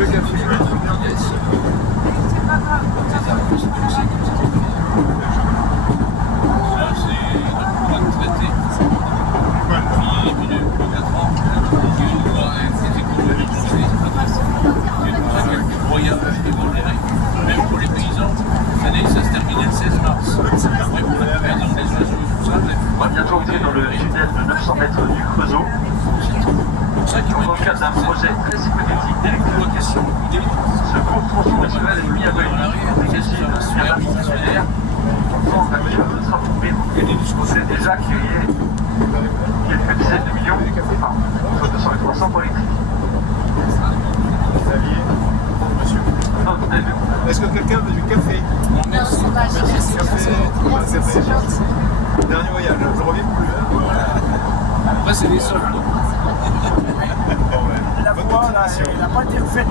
Le café. Même pour les paysans, ça se terminait le 16 mars. Après, pour la mer, dans les oiseaux et tout ça, on va bientôt entrer dans le tunnel de 900 mètres du Creusot. Dans le cadre d'un projet très hypothétique d'électrification. Ce court tronçon national est mis à Beuil, dégagé de la partie solaire. Pourtant, on a mis de travaux c'est déjà créé quelques dizaines de millions, enfin, entre 200 et 300 pour l'électrifier. Xavier, monsieur. Non, est-ce que quelqu'un veut du café? merci. Merci, café. Dernier voyage, je reviens plus. Après, c'est les soldes. La voie, là, elle n'a pas été refaite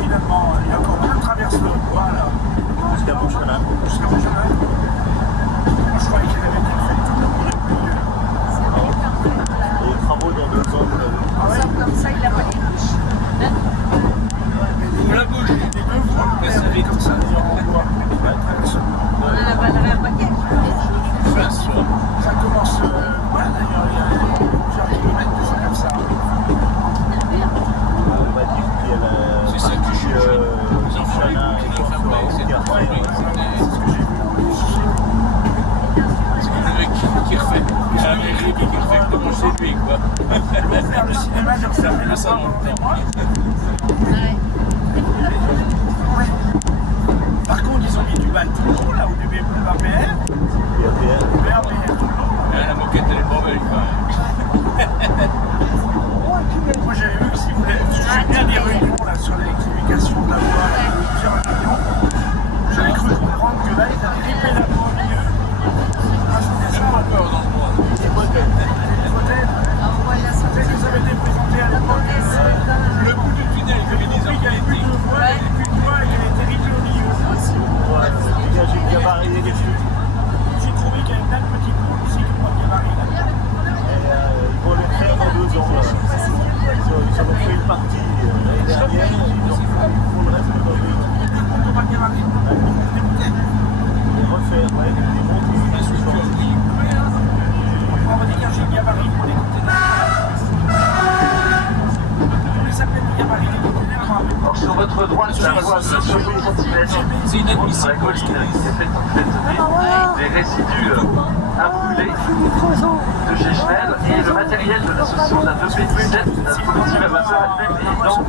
finalement. Il y a encore plein de traverses de voie, là. Jusqu'à Bouchenin. Jusqu'à Bouchenin. Moi, je croyais qu'elle avait été refaite. Les travaux dans 2 ans, vous l'avez. Ah ouais? Comme ça, il n'a pas les bouches. La bouche. Les deux voies, comme ça, en bois. On en a pas un paquet. Ça commence, ouais, d'ailleurs, il y a plusieurs kilomètres, c'est comme ça. On va dire qu'il y a la... C'est ça que je suis Jean Chanin qui l'a fait. C'est ce que j'ai vu. C'est comme le mec qui refait. Il a un mec qui refait comment chez lui, quoi. Faire le cinéma, j'ai refermé la Ça porte volontairement. Ouais. Par contre, ils ont mis du Baltimo, là, ou du BAPR. BAPR, tout le long. La moquette, elle est pas belle, quand même. Moi, j'avais vu que si vous voulez, j'ai bien des réunions là, sur l'électrification de la voie, plusieurs réunions. J'avais cru comprendre que là, ils avaient ripé la voie au milieu. Ah, c'était ça. Pas peur dans le noir. Les modèles. Voilà, ça Peut-être que ça avait été présenté à l'époque. Le bout du tunnel, comme ils disent en Il n'y avait plus de voie, il n'y avait plus de voie, il avait été ripé au milieu. Dégagez le gabarit, dégagez. J'ai trouvé qu'il y avait plein de petits pots aussi qui ont gabarit là. Ils vont le faire dans 2 ans. Ils ont fait une partie l'année dernière, ils font le reste dans 2 ans. On va gabarit. Ils refaire, ouais, des montres, La structure, oui. On va dégager le gabarit pour les conteneurs. Comment il s'appelle le gabarit des conteneurs? Alors sur votre droite, la voie de 60 cm C'est inadmissible. sur la colline qui est faite des résidus brûlés de chez Schnell et le matériel de l'association de la 2P17, la locomotive à vapeur elle-même est dans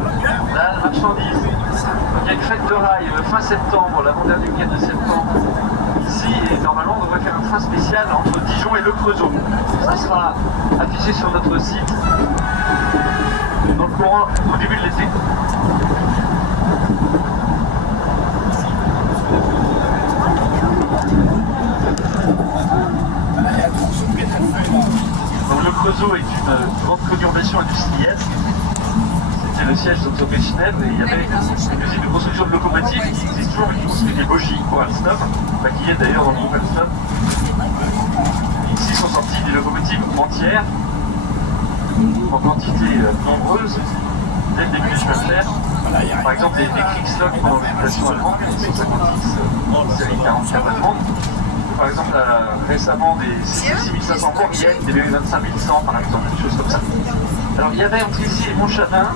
la marchandise. Donc il y a une fête de rail fin septembre, l'avant-dernier week-end de septembre. Ici, et normalement, on devrait faire un train spécial entre Dijon et Le Creusot. Ça sera affiché sur notre site dans le courant au début de l'été. Donc Le Creusot est une grande conurbation industrielle. C'était le siège d'entreprise Schnell et il y avait une usine de construction de locomotives qui existe toujours, mais qui construit des bogies pour Alstom, qui est d'ailleurs dans le groupe Alstom. Ici sont sorties des locomotives entières, en quantité nombreuse, dès le début du chemin de fer. Par exemple, des Kriegsloks pendant l'occupation allemande, 156 série 44 allemandes. Par exemple, récemment, des 6500 Maurienne, des BV25100 par exemple, des choses comme ça. Alors, il y avait entre ici et Montchanin,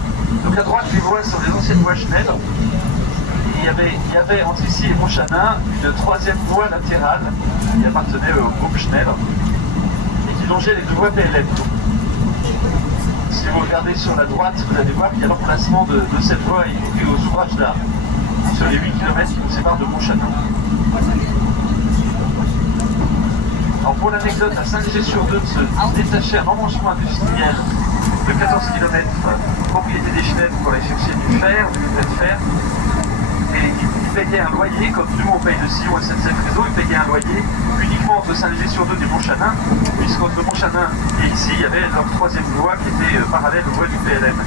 donc à droite, les voies sont des anciennes voies Schnell. Et il y avait entre ici et Montchanin une 3e voie latérale qui appartenait au groupe Schnell et qui longeait les 2 voies PLM. Si vous regardez sur la droite, vous allez voir qu'il y a l'emplacement de cette voie évoquée aux ouvrages d'art sur les 8 km qui nous séparent de Montchanin. Alors pour l'anecdote, à Saint-Léger-sur-Deux de se détacher un embranchement industriel de 14 km, propriété des Schnell pour aller chercher du fer, du minerai de fer, et ils payaient un loyer, comme nous on paye le Sillon et SNCF Réseau, ils payaient un loyer uniquement entre Saint-Léger-sur-Deux et Montchanin, puisqu'entre Montchanin et ici, il y avait leur 3e voie qui était parallèle aux voies du PLM.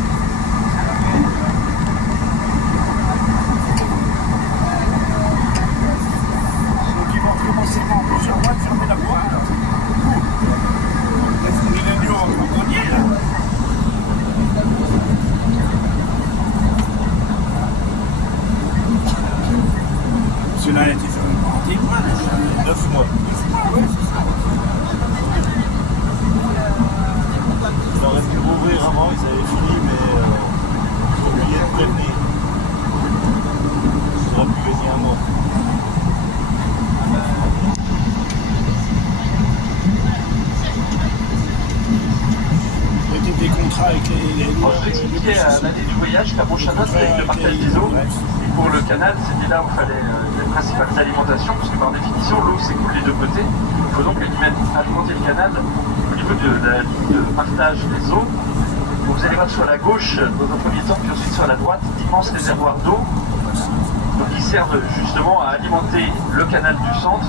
Donc ils vont recommencer en plusieurs mois de fermer la voie. On est réunion en grenier là. contrat avec les Moi, je t'expliquais à l'année du voyage qu'à Montchanin, c'était le partage des eaux. Et pour le canal, c'était là où il fallait les principales alimentations, parce que par définition, l'eau s'écoule des deux côtés. Il faut donc alimenter le canal au niveau de la ligne de partage des eaux. Donc, vous allez voir sur la gauche, dans un premier temps, puis ensuite sur la droite, d'immenses réservoirs d'eau. Donc, qui servent justement à alimenter le canal du centre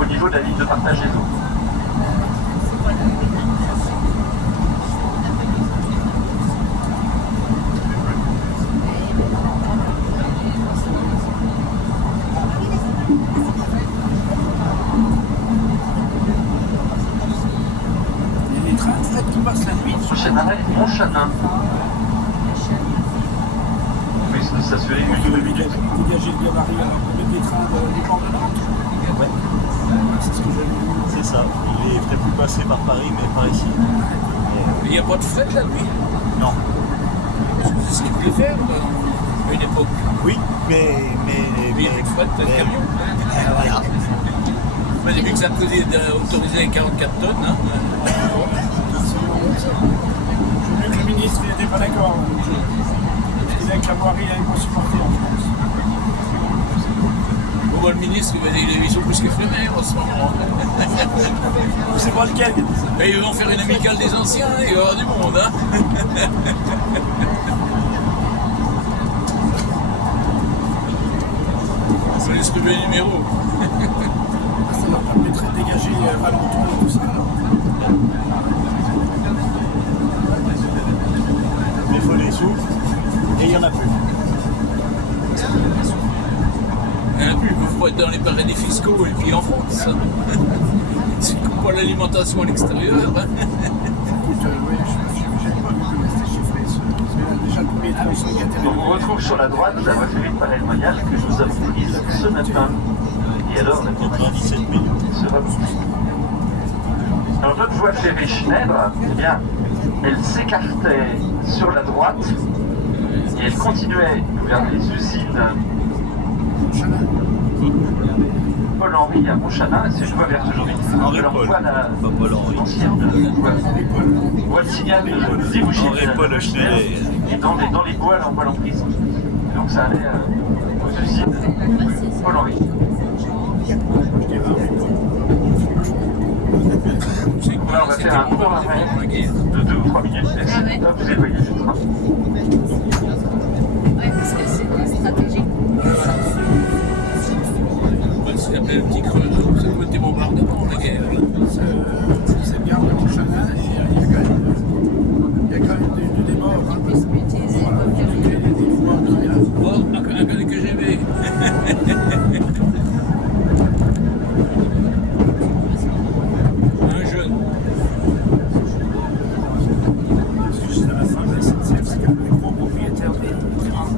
au niveau de la ligne de partage des eaux. Il y a des trains de fret qui passent la nuit. Prochain arrêt, Montchanin. Oui, c'est de s'assurer Pour une dégager le gabarit avec des trains du port de Nantes. Ouais, C'est ce que j'ai vu. c'est ça. Il est prévu de passer par Paris, mais par ici. Il n'y a pas de fret la nuit. Non. C'est ce qu'ils voulaient faire à une époque. Oui, mais Il y a plus de fret, le camion. voilà. Mais depuis que Sarkozy est autorisé à 44 tonnes, hein, J'ai vu que le ministre n'était pas d'accord. Il disait que la voirie n'allait pas supporter en France. on voit le ministre, ils sont plus qu'effrénés en ce moment. C'est pas lequel. Et ils vont faire une amicale des anciens, il va y avoir du monde. Hein. On va distribuer les numéros. Ça leur permettrait de dégager Valenton et tout ça. Mais il faut des sous, et il n'y en a plus. Il n'y en a plus, il faut être dans les paradis fiscaux et puis en France. C'est pas l'alimentation à l'extérieur. Écoute, oui, j'ai pas vu que c'était chiffré. C'est déjà le premier tronçon qui a été Donc on retrouve sur la droite la voie ferrée de Paray-le-Monial que nous avons prise ce matin. Et alors, la 97 minutes. sera alors notre voie ferrée Schneider, eh bien, elle s'écartait sur la droite et elle continuait vers les usines Paul-Henri à Montchanin. C'est une voie verte aujourd'hui. Henri Alors, Paul. voilà Pas Paul-Henri. l'ancienne voie de signal de débouché Henri Paul Schneider. et dans les bois en voie en prise. Donc ça allait aux usines Paul-Henri. C'est quoi, Alors, on va c'était faire un pour court la arrêt guerre. de 2 ou 3 minutes. Et là, vous éloignez du train. Ouais, parce que c'est stratégique. Ça s'appelait le petit Creusot, ça doit être bombardement, la guerre. C'est bien le Montchanin et il y a quand même des morts. Ils puissent m'utiliser comme Des fois qui viennent. Oh, un gars que j'aimais. Un jeune. Parce que c'est à la fin de la SNCF, c'est quand même les gros propriétaires des trains.